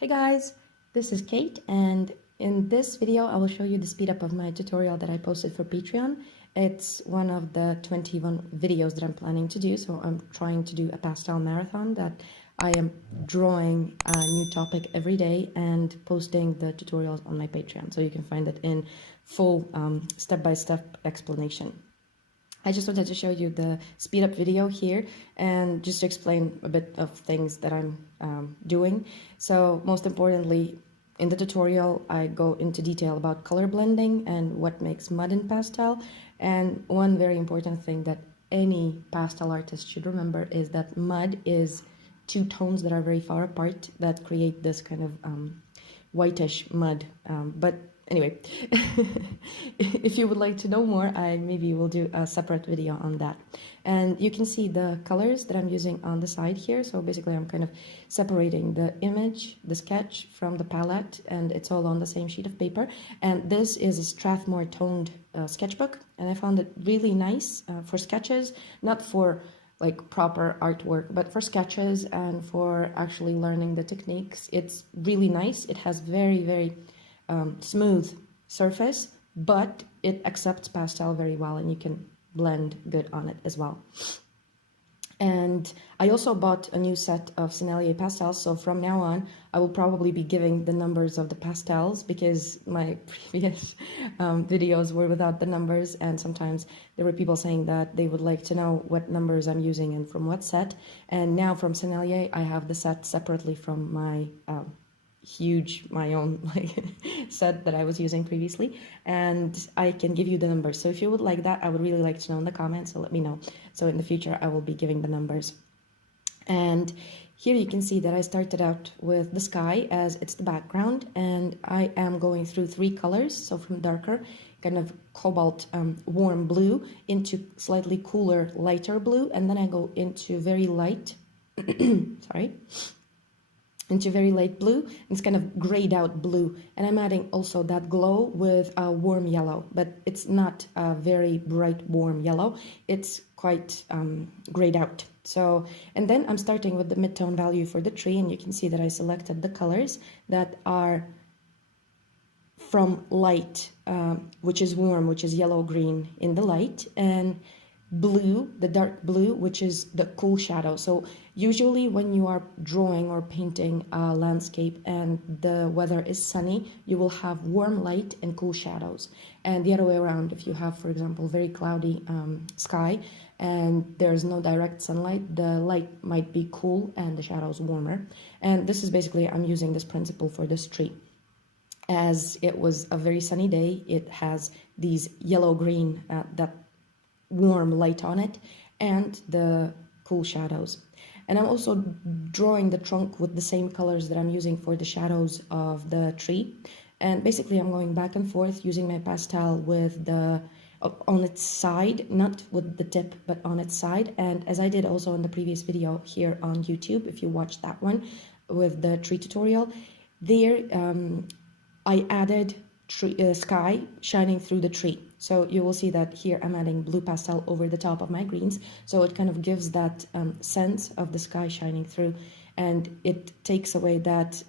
Hey guys, this is Kate, and in this video I will show you the speed up of my tutorial that I posted for Patreon. It's one of the 21 videos that I'm planning to do, so I'm trying to do a pastel marathon that I am drawing a new topic every day and posting the tutorials on my Patreon, so you can find it in full step-by-step explanation. I just wanted to show you the speed up video here and just to explain a bit of things that I'm doing. So most importantly, in the tutorial, I go into detail about color blending and what makes mud in pastel. And one very important thing that any pastel artist should remember is that mud is two tones that are very far apart that create this kind of whitish mud. But anyway, if you would like to know more, I maybe will do a separate video on that. And you can see the colors that I'm using on the side here. So basically I'm kind of separating the image, the sketch from the palette, and it's all on the same sheet of paper. And this is a Strathmore toned sketchbook, and I found it really nice for sketches, not for like proper artwork, but for sketches and for actually learning the techniques. It's really nice. It has very smooth surface, but it accepts pastel very well, and you can blend good on it as well. And I also bought a new set of Sennelier pastels, so from now on I will probably be giving the numbers of the pastels because my previous videos were without the numbers, and sometimes there were people saying that they would like to know what numbers I'm using and from what set. And now from Sennelier I have the set separately from my my own like set that I was using previously, and I can give you the numbers. So if you would like that, I would really like to know in the comments, so let me know. So in the future I will be giving the numbers. And here you can see that I started out with the sky as it's the background, and I am going through three colors, so from darker kind of cobalt warm blue into slightly cooler lighter blue, and then I go into very light sorry, into very light blue. It's kind of grayed out blue, and I'm adding also that glow with a warm yellow, but it's not a very bright warm yellow. It's quite grayed out. So, and then I'm starting with the mid-tone value for the tree, and you can see that I selected the colors that are from light, which is warm, which is yellow-green in the light, and blue, the dark blue, which is the cool shadow. So usually when you are drawing or painting a landscape and the weather is sunny, you will have warm light and cool shadows. And the other way around, if you have, for example, very cloudy sky and there's no direct sunlight, the light might be cool and the shadows warmer. And this is basically, I'm using this principle for this tree. As it was a very sunny day, it has these yellow-green that warm light on it and the cool shadows. And I'm also drawing the trunk with the same colors that I'm using for the shadows of the tree. And basically I'm going back and forth using my pastel with the on its side, not with the tip, but on its side. And as I did also in the previous video here on YouTube, if you watched that one with the tree tutorial, there I added sky shining through the tree. So you will see that here I'm adding blue pastel over the top of my greens, so it kind of gives that sense of the sky shining through, and it takes away that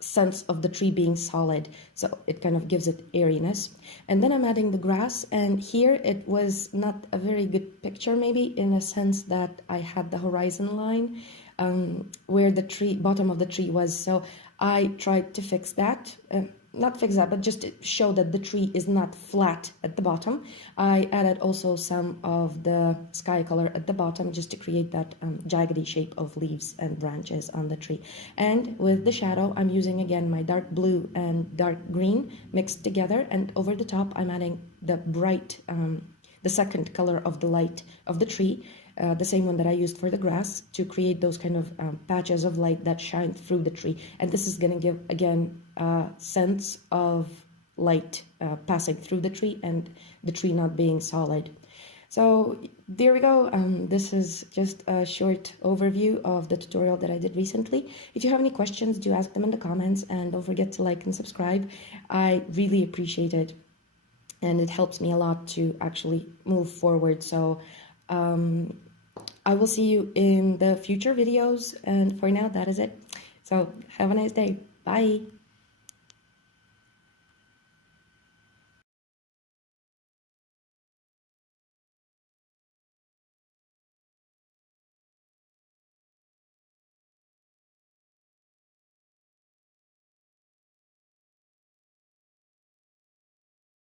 sense of the tree being solid, so it kind of gives it airiness. And then I'm adding the grass, and here it was not a very good picture, maybe in a sense that I had the horizon line where the tree, bottom of the tree was, so I tried to fix that, not fix that, but just to show that the tree is not flat at the bottom. I added also some of the sky color at the bottom just to create that jaggedy shape of leaves and branches on the tree. And with the shadow, I'm using again my dark blue and dark green mixed together, and over the top I'm adding the bright, the second color of the light of the tree, the same one that I used for the grass, to create those kind of patches of light that shine through the tree. And this is going to give, again, a sense of light passing through the tree and the tree not being solid. So there we go. This is just a short overview of the tutorial that I did recently. If you have any questions, do ask them in the comments, and don't forget to like and subscribe. I really appreciate it, and it helps me a lot to actually move forward. So I will see you in the future videos, and for now that is it. So have a nice day. Bye.